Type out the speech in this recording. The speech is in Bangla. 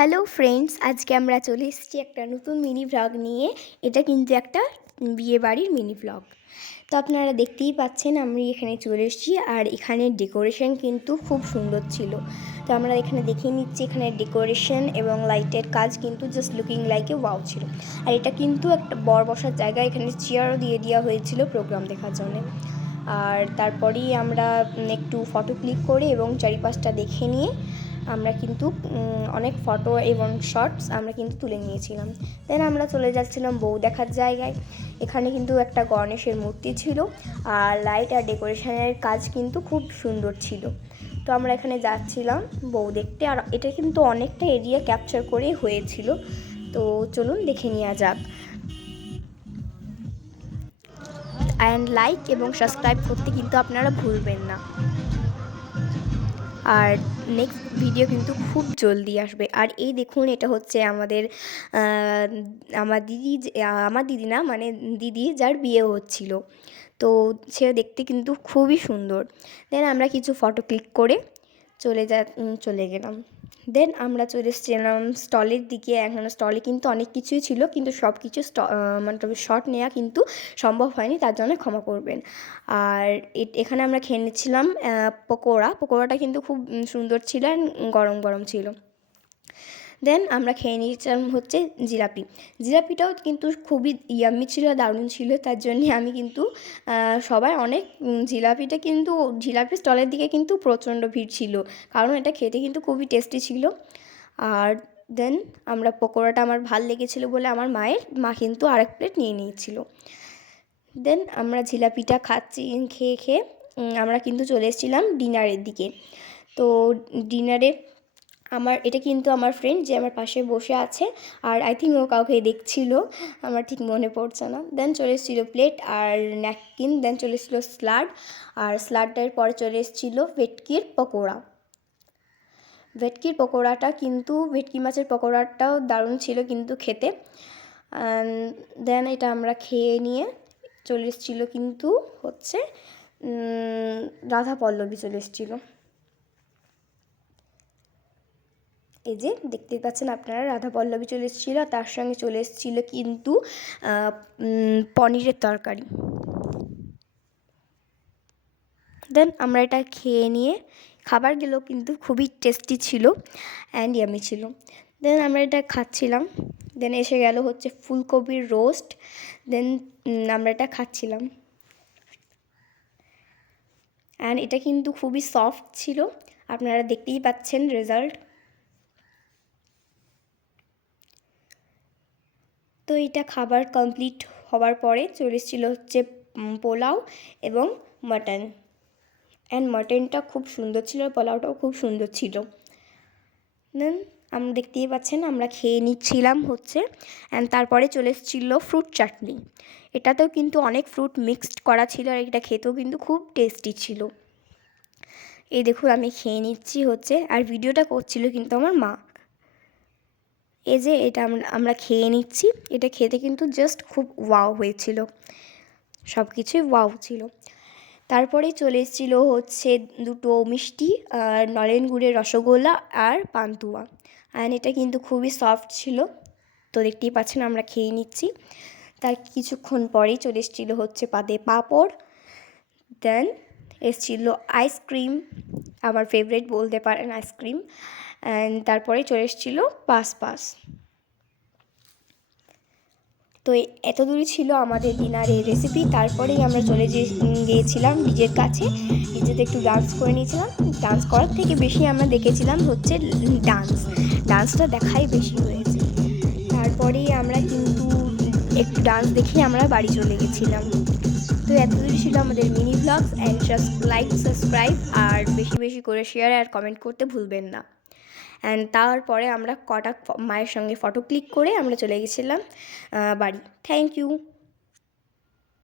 হ্যালো ফ্রেন্ডস, আজকে আমরা চলে এসেছি একটা নতুন মিনি ভ্লগ নিয়ে। এটা কিন্তু একটা বিয়ে বাড়ির মিনি ভ্লগ। তো আপনারা দেখতেই পাচ্ছেন আমি এখানে চলে এসেছি, আর এখানে ডেকোরেশন কিন্তু খুব সুন্দর ছিল। তো আমরা এখানে দেখিয়ে নিচ্ছি, এখানে ডেকোরেশন এবং লাইটের কাজ কিন্তু just looking like a wow ছিল। আর এটা কিন্তু একটা বর বসার জায়গা, এখানে চেয়ারও দিয়ে দেওয়া হয়েছিল প্রোগ্রাম দেখার জন্য। আর তারপরেই আমরা একটু ফটো ক্লিক করে এবং চারিপাশটা দেখে নিয়ে আমরা কিন্তু অনেক ফটো এবং শর্টস আমরা কিন্তু তুলে নিয়েছিলাম। দেন আমরা চলে যাচ্ছিলাম বউ দেখার জায়গায়। এখানে কিন্তু একটা গণেশের মূর্তি ছিল, আর লাইট আর ডেকোরেশনের কাজ কিন্তু খুব সুন্দর ছিল। তো আমরা এখানে যাচ্ছিলাম বউ দেখতে, আর এটা কিন্তু অনেকটা এরিয়া ক্যাপচার করেই হয়েছিল। তো চলুন দেখে নেওয়া যাক। অ্যান্ড লাইক এবং সাবস্ক্রাইব করতে কিন্তু আপনারা ভুলবেন না। আর নেক্সট ভিডিও কিন্তু খুব জলদি আসবে। আর এই দেখুন, এটা হচ্ছে আমার দিদি না, মানে দিদি যার বিয়ে হচ্ছিল। তো সে দেখতে কিন্তু খুবই সুন্দর। দেন আমরা কিছু ফটো ক্লিক করে চলে গেলাম। দেন আমরা চলে এসেছিলাম স্টলের দিকে। এখন স্টলে কিন্তু অনেক কিছুই ছিল, কিন্তু সব কিছু মানে শর্ট নেওয়া কিন্তু সম্ভব হয়নি, তার জন্য ক্ষমা করবেন। আর এখানে আমরা খেয়ে নিচ্ছিলাম পকোড়াটা কিন্তু খুব সুন্দর ছিল, আর গরম গরম ছিল। দেন আমরা খেয়ে নিয়েছিলাম হচ্ছে জিলাপিটাও কিন্তু খুবই ইয়াম্মি ছিল, দারুণ ছিল। তার জন্যে আমি কিন্তু সবাই অনেক জিলাপি স্টলের দিকে কিন্তু প্রচণ্ড ভিড় ছিল, কারণ এটা খেতে কিন্তু খুবই টেস্টি ছিল। আর দেন আমরা পকোড়াটা আমার ভাল লেগেছিলো বলে আমার মা কিন্তু আরেক প্লেট নিয়ে নিয়েছিল। দেন আমরা জিলাপিটা খেয়ে আমরা কিন্তু চলে এসেছিলাম ডিনারের দিকে। তো ডিনারে এটা কিন্তু আমার ফ্রেন্ড যে আমার পাশে বসে আছে, আর আই থিঙ্ক ও কাউকে দেখছিল, আমার ঠিক মনে পড়ছে না। দেন চলে এসেছিলো প্লেট আর ন্যাপকিন। দেন চলে এসেছিলো স্যালাড, আর স্যালাডটার পরে চলে এসেছিলো ভেটকির পকোড়াটা কিন্তু ভেটকি মাছের পকোড়াটাও দারুণ ছিল কিন্তু খেতে। দেন এটা আমরা খেয়ে নিয়ে চলে এসেছিলো কিন্তু হচ্ছে রাধা পল্লবী চলে এসেছিলো। এই যে দেখতেই পাচ্ছেন আপনারা, রাধা পল্লবী চলে এসেছিলো, তার সঙ্গে চলে এসেছিলো কিন্তু পনিরের তরকারি। দেন আমরা এটা খেয়ে নিয়ে, খাবারগুলো কিন্তু খুবই টেস্টি ছিল অ্যান্ড ইয়ামি ছিল। দেন আমরা এটা খাচ্ছিলাম। দেন এসে গেল হচ্ছে ফুলকপির রোস্ট। দেন আমরা এটা খাচ্ছিলাম, অ্যান্ড এটা কিন্তু খুবই সফট ছিল, আপনারা দেখতেই পাচ্ছেন রেজাল্ট। তো এটা খাবার কমপ্লিট হওয়ার পরে চলে এসেছিলো হচ্ছে পোলাও এবং মাটন, অ্যান্ড মাটনটা খুব সুন্দর ছিল, পোলাওটাও খুব সুন্দর ছিল। দেন আমরা দেখতেই পাচ্ছেন আমরা খেয়ে নিচ্ছিলাম হচ্ছে, অ্যান্ড তারপরে চলে এসেছিলো ফ্রুট চাটনি। এটাতেও কিন্তু অনেক ফ্রুট মিক্সড করা ছিল, আর এটা খেতেও কিন্তু খুব টেস্টি ছিল। এই দেখুন আমি খেয়ে নিচ্ছি হচ্ছে, আর ভিডিওটা করছিল কিন্তু আমার মা। এই যে এটা আমরা খেয়ে নিচ্ছি, এটা খেতে কিন্তু জাস্ট খুব ওয়াও হয়েছিল, সব কিছুই ওয়াও ছিল। তারপরে চলে এসেছিলো হচ্ছে দুটো মিষ্টি, নলেন গুড়ের রসগোল্লা আর পান্তুয়া, অ্যান্ড এটা কিন্তু খুবই সফট ছিল। তো দেখতেই পাচ্ছেন আমরা খেয়ে নিচ্ছি। তার কিছুক্ষণ পরেই চলে এসেছিলো হচ্ছে পাঁপড়। দেন এসেছিলো আইসক্রিম, আমার ফেভারিট বলতে পারেন আইসক্রিম, অ্যান্ড তারপরে চলে এসেছিলো পাস। তো এত দূরই ছিল আমাদের ডিনারের রেসিপি। তারপরেই আমরা চলে গিয়েছিলাম ডিজের কাছে, ডিজেতে একটু ডান্স করে নিয়েছিলাম। ডান্স করার থেকে বেশি আমরা দেখেছিলাম হচ্ছে ডান্সটা দেখাই বেশি হয়েছে। তারপরেই আমরা কিন্তু একটু ডান্স দেখে আমরা বাড়ি চলে গেছিলাম। তো এত দূরই ছিল আমাদের mini blogs, and just like subscribe আর বেশি বেশি করে শেয়ার আর কমেন্ট করতে ভুলবেন না। অ্যান্ড তারপরে আমরা মায়ের সঙ্গে ফটো ক্লিক করে আমরা চলে গেছিলাম বাড়ি। Thank you.